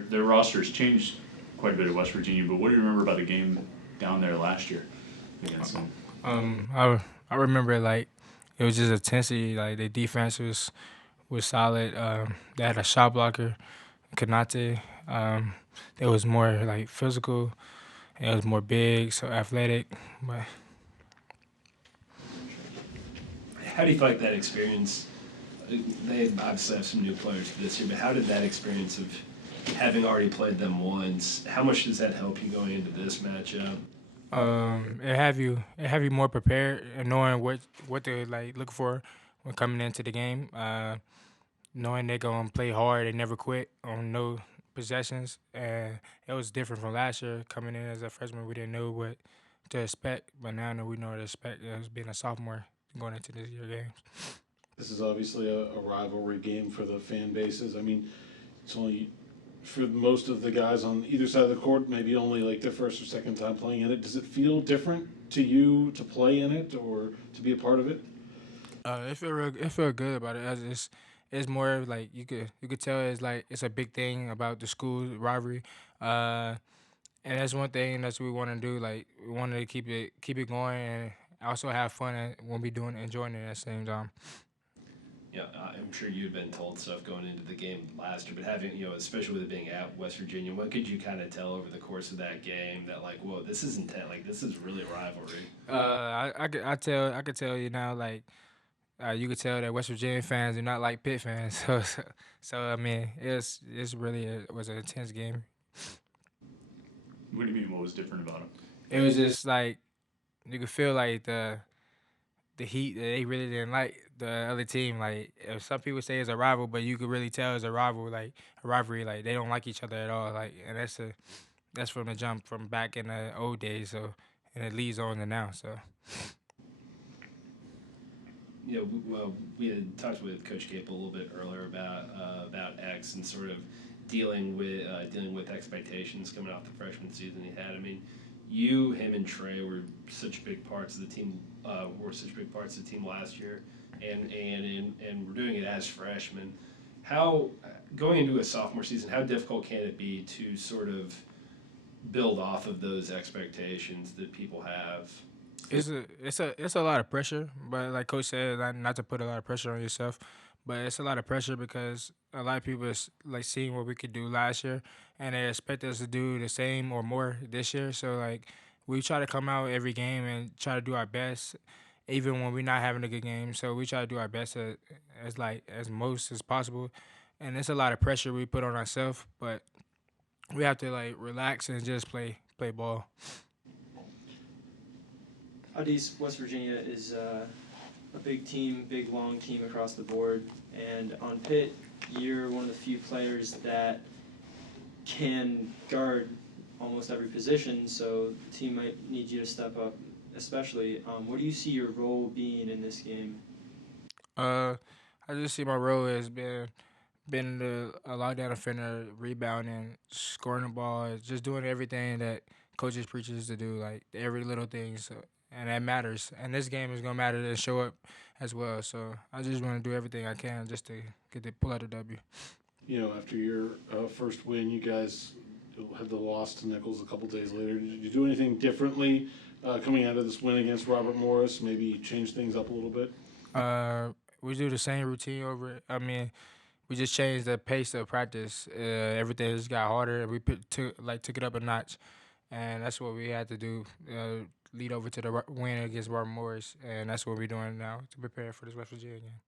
their roster's changed quite a bit at West Virginia. But what do you remember about the game down there last year against them? I remember like it was just intensity. Like the defense was solid. They had a shot blocker, Kanate. It was more like physical. It was more big, so athletic. But How do you feel like that experience? They obviously have some new players for this year, but how did that experience of having already played them once? How much does that help you going into this matchup? it have you more prepared and knowing what to like look for when coming into the game. Knowing they're gonna play hard and never quit on no possessions, and it was different from last year. Coming in as a freshman, we didn't know what to expect, but now that we know what to expect as being a sophomore going into this year games. This is obviously a rivalry game for the fan bases. I mean, it's only for most of the guys on either side of the court, maybe only like their first or second time playing in it. Does it feel different to you to play in it or to be a part of it? It feel good about it. As it's more of like you could tell it's like it's a big thing about the school rivalry. Uh, and that's one thing that we want to do. Like we wanted to keep it going and also have fun when we doing enjoying it at the same time. Yeah, I'm sure you'd been told stuff going into the game last year, but having, especially with it being at West Virginia, what could you kind of tell over the course of that game that, like, whoa, this is intense, like, this is really a rivalry? I could tell you now like you could tell that West Virginia fans do not like Pitt fans. So I mean it's really it was an intense game. What do you mean? What was different about them? It was just like you could feel like the heat that they really didn't like the other team. Like if some people say it's a rival, but you could really tell it's a rival, like a rivalry. Like they don't like each other at all. Like and that's from the jump from back in the old days. So and it leads on to now. So Well, we had talked with Coach Cape a little bit earlier about X and sort of dealing with expectations coming off the freshman season he had. I mean, you, him, and Trey were such big parts of the team. Were such big parts of the team last year, and we're doing it as freshmen. How going into a sophomore season, how difficult can it be to sort of build off of those expectations that people have? it's a lot of pressure, but like Coach said, not to put a lot of pressure on yourself, but it's a lot of pressure because a lot of people is like seeing what we could do last year, and they expect us to do the same or more this year. So like we try to come out every game and try to do our best, even when we're not having a good game. So we try to do our best as like as most as possible, and it's a lot of pressure we put on ourselves, but we have to like relax and just play ball. Out East, West Virginia is a big team, big long team across the board, and on Pitt, you're one of the few players that can guard almost every position. So the team might need you to step up, especially. What do you see your role being in this game? Uh, I just see my role as being a lockdown defender, rebounding, scoring the ball, just doing everything that coaches preaches to do, like every little thing. So and that matters. And this game is gonna matter to show up as well. So I just want to do everything I can just to get the pull out the W. After your first win, you guys had the loss to Nichols a couple days later. Did you do anything differently coming out of this win against Robert Morris? Maybe change things up a little bit? We do the same routine over. I mean, we just changed the pace of practice. Everything just got harder, and we took it up a notch, and that's what we had to do. Lead over to the win against Robert Morris, and that's what we're doing now to prepare for this West Virginia game.